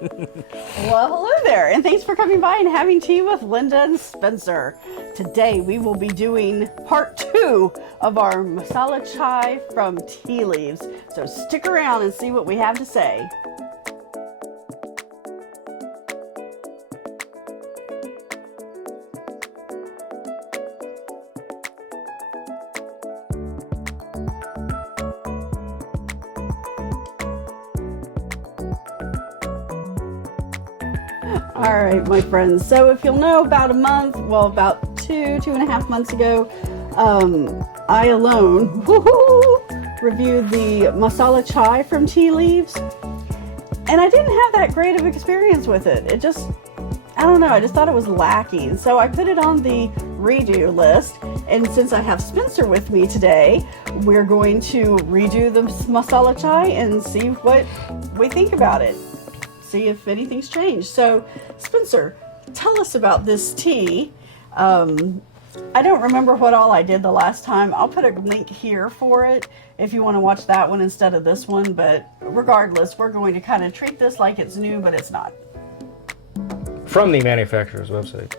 Well, hello there, and thanks for coming by and having tea with Linda and Spencer. Today we will be doing part 2 of our masala chai from TeaLeaves. So stick around and see what we have to say. All right, my friends. So if you'll know, about about two and a half months ago, I alone reviewed the masala chai from TeaLeaves, and I didn't have that great of experience with it. I don't know, I just thought it was lacking. So I put it on the redo list, and since I have Spencer with me today, we're going to redo the masala chai and see what we think about it. See if anything's changed. So, Spencer, tell us about this tea. I don't remember what all I did the last time. I'll put a link here for it if you want to watch that one instead of this one. But regardless, we're going to kind of treat this like it's new, but it's not. From the manufacturer's website.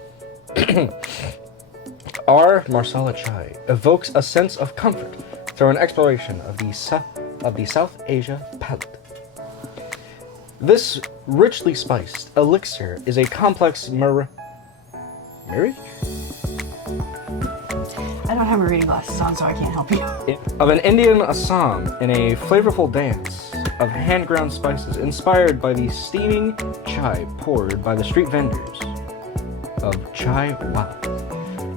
Our Masala chai evokes a sense of comfort through an exploration of the South Asia palate. This richly spiced elixir is a complex marriage? I don't have my reading glasses on, so I can't help you. Of an Indian Assam in a flavorful dance of hand-ground spices inspired by the steaming chai poured by the street vendors of Chai Wa.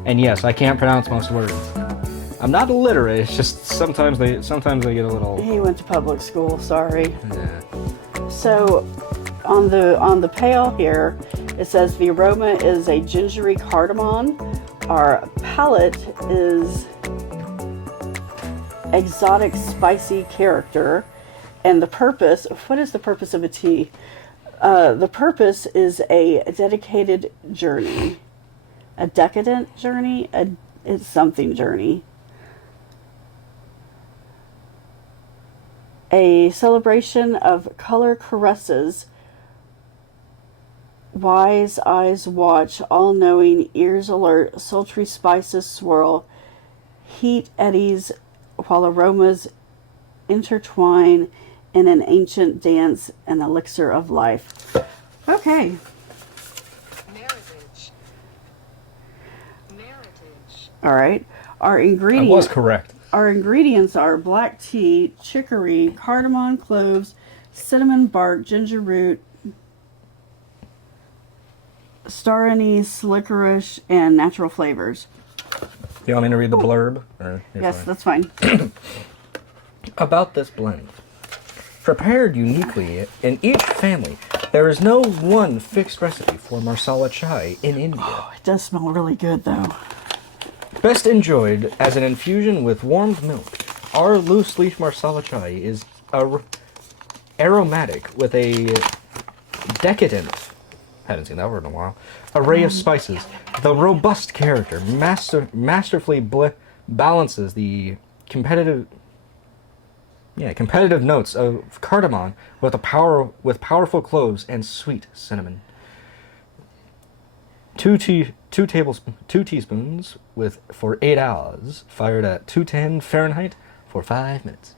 And yes, I can't pronounce most words. I'm not illiterate, it's just sometimes they get a little... He went to public school, sorry. Yeah. So on the pail here, it says the aroma is a gingery cardamom. Our palate is exotic spicy character. And the purpose, what is the purpose of a tea? The purpose is a dedicated journey. A decadent journey? It's something journey. A celebration of color caresses, wise eyes watch, all-knowing ears alert, sultry spices swirl, heat eddies while aromas intertwine in an ancient dance, an elixir of life. Okay. Meritage. All right. Our ingredients. I was correct. Our ingredients are black tea, chicory, cardamom, cloves, cinnamon bark, ginger root, star anise, licorice, and natural flavors. You want me to read the blurb? Or yes, fine? That's fine. About this blend. Prepared uniquely in each family, there is no one fixed recipe for masala chai in India. Oh, it does smell really good, though. Best enjoyed as an infusion with warmed milk, our loose leaf masala chai is aromatic with a decadent, haven't seen that word in a while, array of spices. The robust character masterfully balances the competitive notes of cardamom with powerful cloves and sweet cinnamon. 2 teaspoons for 8 hours, fired at 210 Fahrenheit for 5 minutes.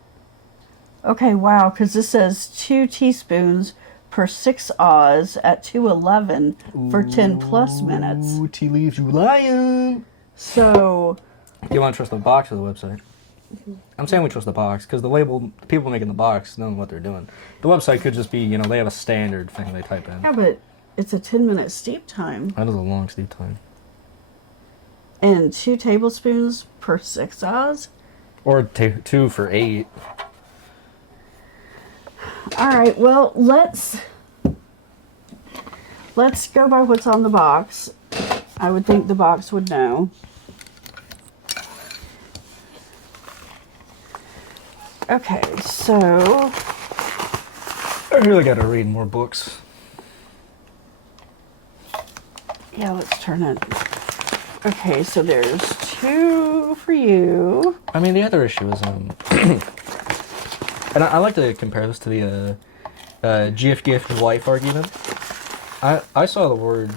Okay, wow, because this says 2 teaspoons per 6 hours at 211 for 10 plus minutes. Ooh, TeaLeaves, you lying! So... You want to trust the box or the website? I'm saying we trust the box, because the people making the box know what they're doing. The website could just be, they have a standard thing they type in. Yeah, but it's a 10-minute steep time. That is a long steep time. And 2 tablespoons per 6 hours? Or 2 for 8. All right, well, let's go by what's on the box. I would think the box would know. Okay, so... I really gotta read more books. Yeah, let's turn it. Okay, so there's 2 for you. I mean, the other issue is, and I like to compare this to GF gift wife argument. I saw the word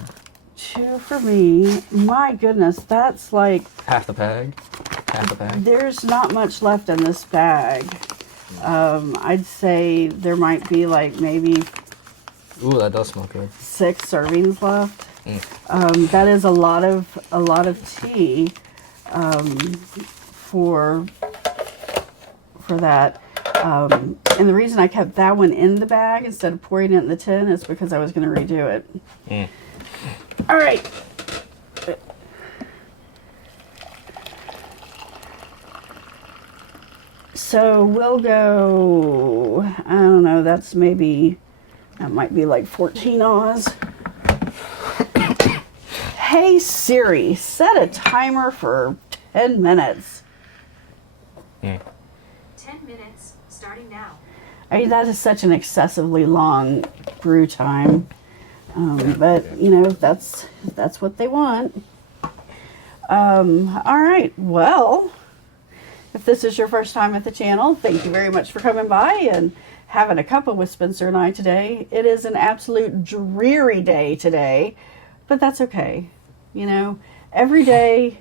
2 for me. My goodness, that's like... half the bag. Half the bag. There's not much left in this bag. I'd say there might be like maybe... Ooh, that does smell good. 6 servings left. That is a lot of tea for that. And the reason I kept that one in the bag instead of pouring it in the tin is because I was going to redo it. All right. So we'll go, I don't know, that might be like 14 Oz. Hey Siri, set a timer for 10 minutes. 10 minutes, starting now. I mean, that is such an excessively long brew time. But, you know, that's what they want. All right, well, if this is your first time at the channel, thank you very much for coming by and having a cuppa with Spencer and I today. It is an absolute dreary day today, but that's okay. You know, every day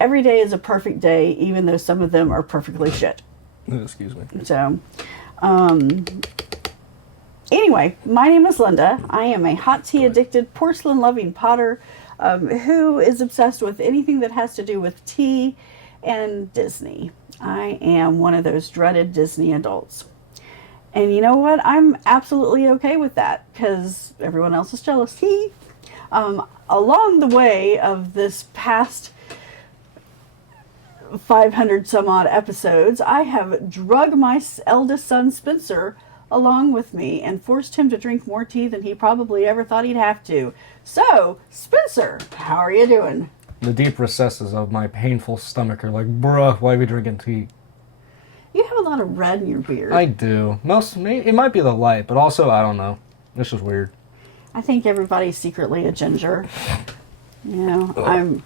is a perfect day, even though some of them are perfectly shit. Excuse me. So, anyway, my name is Linda. I am a hot tea addicted, porcelain loving potter who is obsessed with anything that has to do with tea and Disney. I am one of those dreaded Disney adults. And you know what? I'm absolutely okay with that because everyone else is jealous. Along the way of this past 500 some odd episodes, I have drugged my eldest son Spencer along with me and forced him to drink more tea than he probably ever thought he'd have to. So, Spencer, how are you doing? The deep recesses of my painful stomach are like, bruh, why are we drinking tea? You have a lot of red in your beard. I do. It might be the light, but also, I don't know. This is weird. I think everybody's secretly a ginger. You know,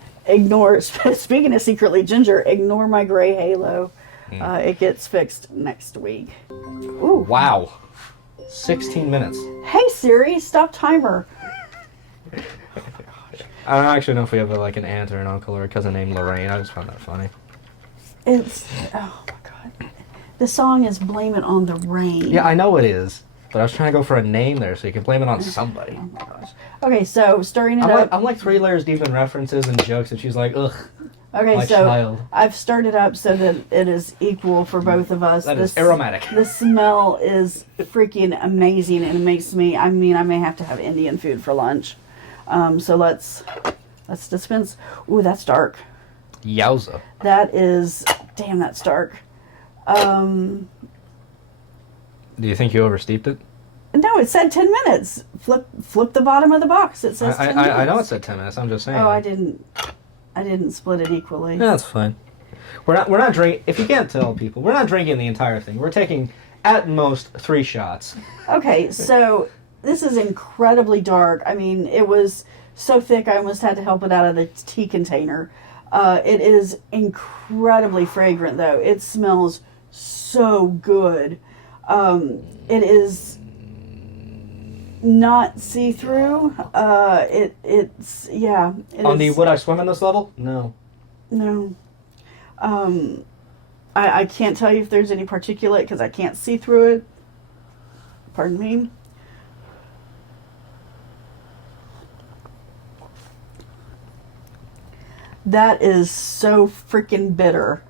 speaking of secretly ginger, ignore my gray halo. It gets fixed next week. Ooh. Wow. 16 minutes. Hey Siri, stop timer. I don't actually know if we have an aunt or an uncle or a cousin named Lorraine. I just found that funny. Oh my god. The song is Blame It on the Rain. Yeah, I know it is. But I was trying to go for a name there so you can blame it on somebody. Oh my gosh. Okay, so stirring it up. I'm like 3 layers deep in references and jokes, and she's like, ugh. Okay, my so child. I've stirred it up so that it is equal for both of us. That is aromatic. The smell is freaking amazing, and it makes me, I may have to have Indian food for lunch. So let's dispense. Ooh, that's dark. Yowza. That is, damn, that's dark. Do you think you oversteeped it? No, it said 10 minutes. Flip the bottom of the box. It says 10 minutes. I know it said 10 minutes. I'm just saying. Oh, I didn't split it equally. Yeah, that's fine. We're not drinking. If you can't tell people, we're not drinking the entire thing. We're taking at most 3 shots. Okay, so this is incredibly dark. I mean, it was so thick I almost had to help it out of the tea container. It is incredibly fragrant, though. It smells so good. It is not see-through. It's On the would I swim in this level? No. No. I can't tell you if there's any particulate because I can't see through it. Pardon me. That is so freaking bitter.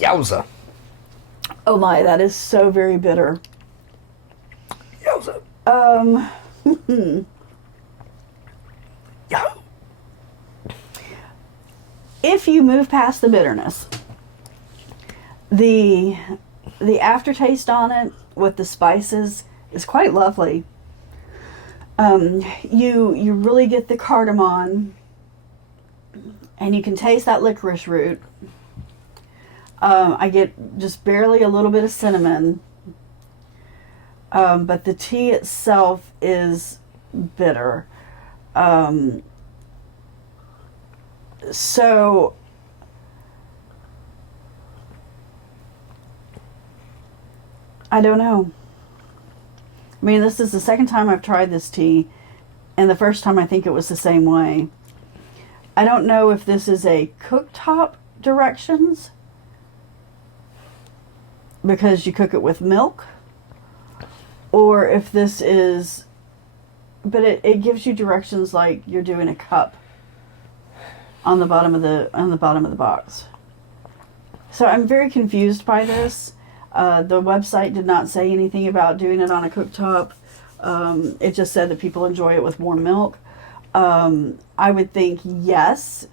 Yowza. Oh my, that is so very bitter. Yowza. Yow. If you move past the bitterness, the aftertaste on it with the spices is quite lovely. You really get the cardamom, and you can taste that licorice root. I get just barely a little bit of cinnamon, but the tea itself is bitter. So I don't know. I mean, this is the second time I've tried this tea, and the first time I think it was the same way. I don't know if this is a cooktop directions, because you cook it with milk, or if this is, but it gives you directions like you're doing a cup on the bottom of the box. So I'm very confused by this. The website did not say anything about doing it on a cooktop. It just said that people enjoy it with warm milk. I would think yes,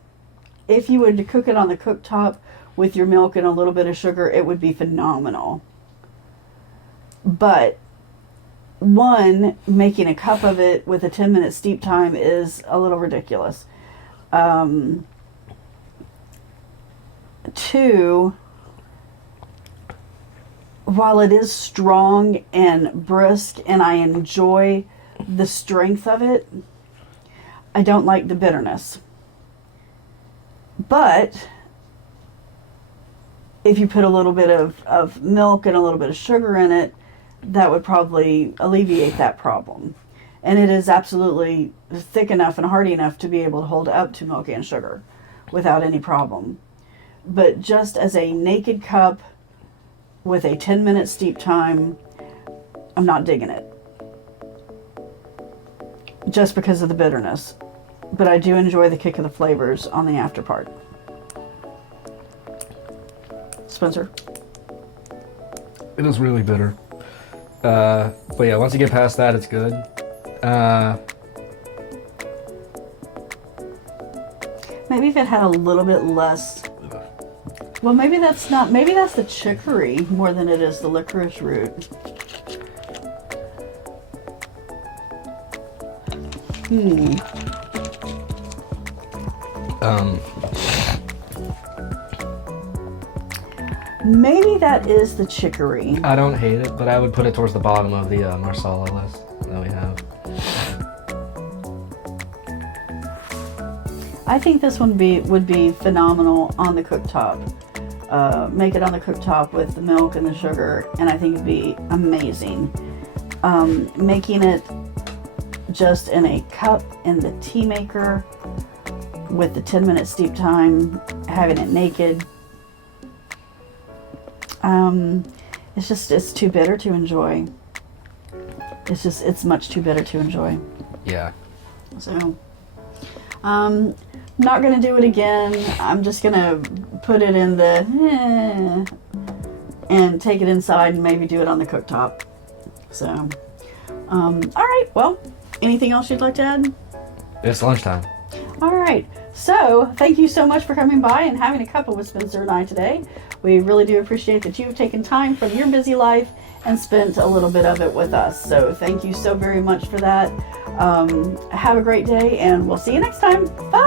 if you were to cook it on the cooktop with your milk and a little bit of sugar, it would be phenomenal. But one, making a cup of it with a 10-minute steep time is a little ridiculous. Two, while it is strong and brisk and I enjoy the strength of it, I don't like the bitterness. But if you put a little bit of milk and a little bit of sugar in it, that would probably alleviate that problem. And it is absolutely thick enough and hearty enough to be able to hold up to milk and sugar without any problem. But just as a naked cup with a 10-minute steep time, I'm not digging it. Just because of the bitterness. But I do enjoy the kick of the flavors on the after part. Spencer? It is really bitter. But yeah, once you get past that, it's good. Maybe if it had a little bit less. Well, maybe that's the chicory more than it is the licorice root. Maybe that is the chicory. I don't hate it, but I would put it towards the bottom of the Masala list that we have. I think this one would be phenomenal on the cooktop. Make it on the cooktop with the milk and the sugar, and I think it'd be amazing. Making it just in a cup in the tea maker with the 10-minute steep time, having it naked. It's too bitter to enjoy. It's much too bitter to enjoy. Yeah. So, not gonna do it again. I'm just gonna put it in the and take it inside and maybe do it on the cooktop. So, all right. Well, anything else you'd like to add? It's lunchtime. All right. So, thank you so much for coming by and having a cuppa with Spencer and I today. We really do appreciate that you've taken time from your busy life and spent a little bit of it with us. So, thank you so very much for that. Have a great day, and we'll see you next time. Bye!